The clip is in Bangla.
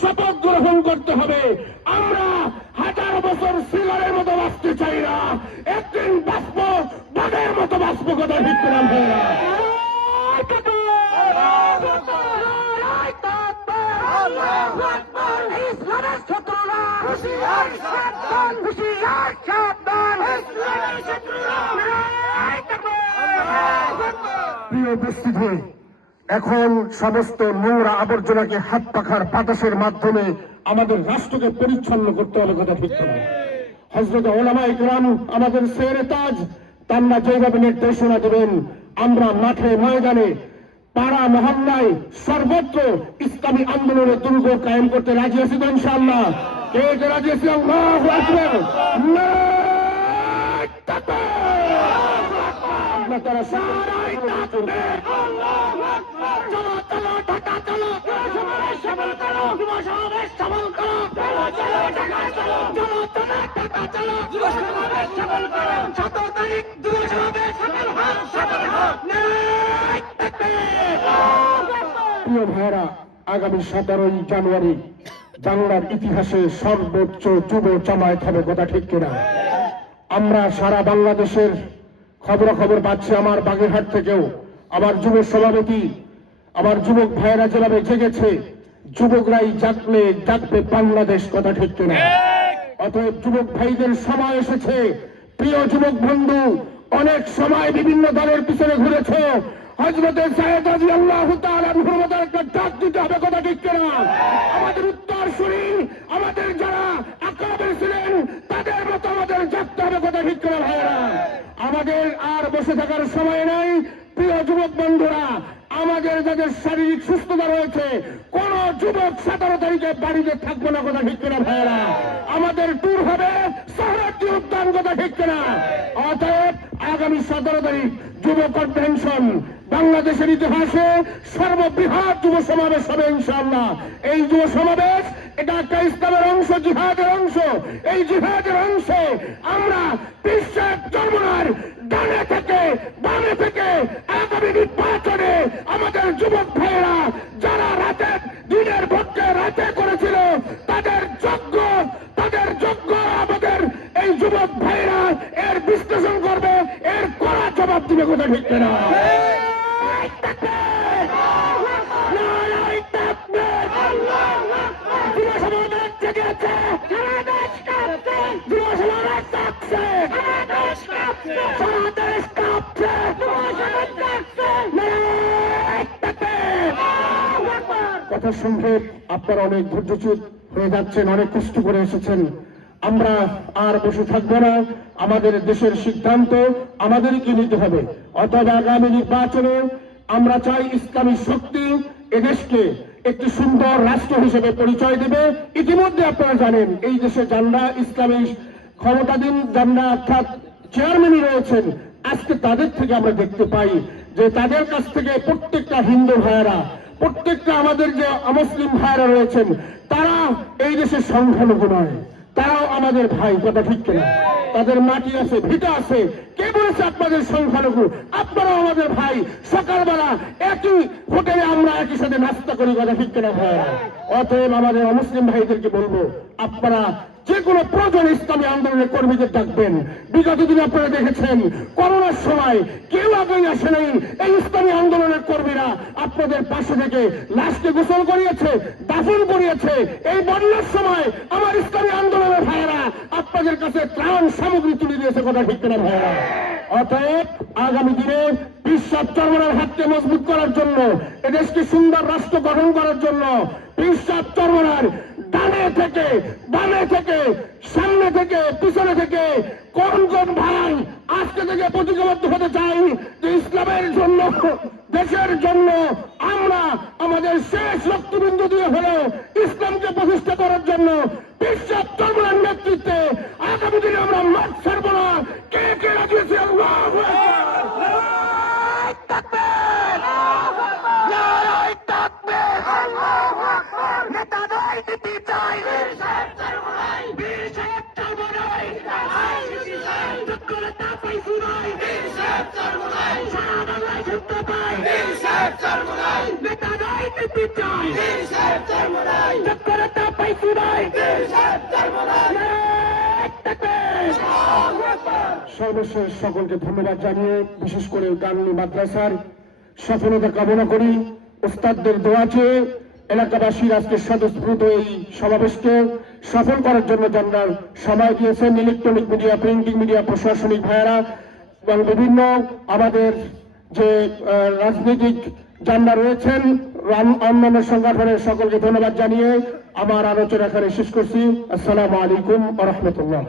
শপথ গ্রহণ করতে হবে। আমরা হাজার বছর সিগারের মতো বাঁচতে চাই না। একদিন বাঁচব বাঘের মতো বাঁচব কথা ঠিক করলাম ভাইরা? প্রিয় উপস্থিতি এখন সমস্ত নোংরা আবর্জনাকে হাত পাখার বাতাসের মাধ্যমে আমাদের রাষ্ট্রকে পরিচ্ছন্ন করতে হলে কথা ঠিক হজরত ওলামাই গ্রাম আমাদের সেরে তাজ তান্না যেভাবে নির্দেশনা দেবেন, আমরা মাঠে ময়দানে, পাড়া মহল্লায় সর্বত্র ইসলামী আন্দোলনের দুর্গ কায়েম করতে রাজি আছি তো ইনশাআল্লাহ। কে কে রাজি আছি? আল্লাহ চলো চলো ঢাকা চলো করো সমাবেশ করো চলো চলো ঢাকা চলো চলো চলো ঢাকা চলো সমাবেশ করো তারিখ সমাবেশ প্রিয় ভাইরা আগামী সতেরোই জানুয়ারি বাংলার ইতিহাসে সর্বোচ্চ যুব জামায়াত হবে কথা ঠিক কিনা? আমরা সারা বাংলাদেশের খবরাখবর পাচ্ছি আমার বাগেরহাট থেকেও। আমার যুব সভাপতি আমার যুবক ভাইয়েরা যেভাবে জেগেছে, যুবকরাই জাগলে জাগবে বাংলাদেশ কথা ঠিক কিনা। অতএব যুবক ভাইদের সময় এসেছে। প্রিয় যুবক বন্ধু, অনেক সময় বিভিন্ন দলের পিছনে ঘুরেছ। হজরতে সাহেদ আল্লাহ তাআলার একটা ডাক দিতে হবে কথা ঠিক কিনা? বসে থাকার সময় নাই। প্রিয় যুবক বন্ধুরা, আমাদের যাদের শারীরিক সুস্থতা রয়েছে, কোন যুবক সতেরো তারিখে বাড়িতে থাকব না, কথা ঠিক কিনা ভাইয়েরা? আমাদের ট্যুর হবে শহরার্থী উদ্যান, কথা ঠিক কিনা? অতএব আগামী সতেরো তারিখ যুব কনভেনশন বাংলাদেশের ইতিহাসে সর্ববৃহৎ যুব সমাবেশ হবে ইনশাআল্লাহ। এই যুব সমাবেশ, এটা একটা ইসলামের অংশ, জিহাদের অংশ। এই জিহাদের অংশে আমরা বিশ্বের চর্মনার ডানে থেকে বামে থেকে আগামী নির্বাচনে আমাদের যুবক ভাইয়েরা যারা রাতে দিনের ভোটকে রাতে করেছিল, তাদের যোগ্য তাদের যোগ্য আমাদের এই যুবক ভাইয়েরা এর বিশ্লেষণ করবে, এর কড়া জবাব দিবে কথা ঠিক না কথার সঙ্গে আপনারা অনেক ধৈর্যচ্যুত হয়ে যাচ্ছেন, অনেক কষ্ট করে এসেছেন। আমরা আর বসে থাকব না, আমাদের দেশের সিদ্ধান্ত আমাদেরকে নিতে হবে। অথবা আগামী নির্বাচনে আমরা চাই ইসলামী শক্তি এদেশকে একটি সুন্দর রাষ্ট্র হিসেবে পরিচয় দেবে। ইতিমধ্যে আপনারা জানেন, এই দেশে যারা ইসলামী ক্ষমতাধীন যারা অর্থাৎ চেয়ারম্যানই রয়েছেন। আজকে তাদের থেকে আমরা দেখতে পাই যে তাদের কাছ থেকে প্রত্যেকটা হিন্দু ভাইয়েরা, প্রত্যেকটা আমাদের যে অমুসলিম ভাইয়েরা রয়েছেন, তারা এই দেশের সংখ্যালঘু নয়। তারাও আমাদের ভাই, কথা ঠিক কিনা? তাদের মাটি আছে, ভিটা আছে। কে বলেছে আপনাদের সংখ্যালঘু? আপনারাও আমাদের ভাই, সকালবেলা একই হোটেলে আমরা একই সাথে নাস্তা করি, কথা ঠিক কিনা ভাইয়েরা অতএব আমাদের অমুসলিম ভাইদেরকে বলব, আপনারা যে কোনো প্রয়োজন ইসলামী আন্দোলনের কর্মীদের ডাকবেন। বিগত দিনে আপনারা দেখেছেন, করোনার সময় কেউ আগেই আসে নাই। এই ইসলামী আন্দোলনের কর্মীরা আপনাদের পাশে থেকে লাশকে গোসল করিয়েছে, দাফন করিয়েছে। এই বন্যার সময় আমার ইসলামী আন্দোলনের আপনাদের কাছে ত্রাণ সামগ্রী তুলে দিয়েছে কথা ঠিক কিনা ভাইয়েরা অতএব আগামী দিনে বিশ্বাস চর্মনার হাতকে মজবুত করার জন্য, এদেশকে সুন্দর রাষ্ট্র গঠন করার জন্য বিশ্বাস চর্মনার ডানে থেকে, বামে থেকে, সামনে থেকে, পিছনে থেকে কোন কোন ভাই আজকে থেকে প্রতিজ্ঞাবদ্ধ হতে চাই যে ইসলামের জন্য, দেশের জন্য আমরা আমাদের শেষ রক্তবিন্দু দিয়ে হলেও ইসলামকে প্রতিষ্ঠা করার জন্য সর্বশেষ সকলকে ধন্যবাদ জানিয়ে বিশেষ করে গাঙ্গি মাদ্রাসার সফলতা কামনা করি। ওস্তাদদের দোয়া চেয়ে এলাকাবাসীর আজকে স্বতঃস্ফূর্ত এই সমাবেশকে সফল করার জন্য যারা সময় দিয়েছেন ইলেকট্রনিক মিডিয়া, প্রিন্টিং মিডিয়া, প্রশাসনিক ভাইয়েরা এবং বিভিন্ন আমাদের যে রাজনৈতিক যারা রয়েছেন অন্যান্য সংগঠনের সকলকে ধন্যবাদ জানিয়ে আমার আলোচনা এখানে শেষ করছি। আসসালামু আলাইকুম রহমতুল্লাহ।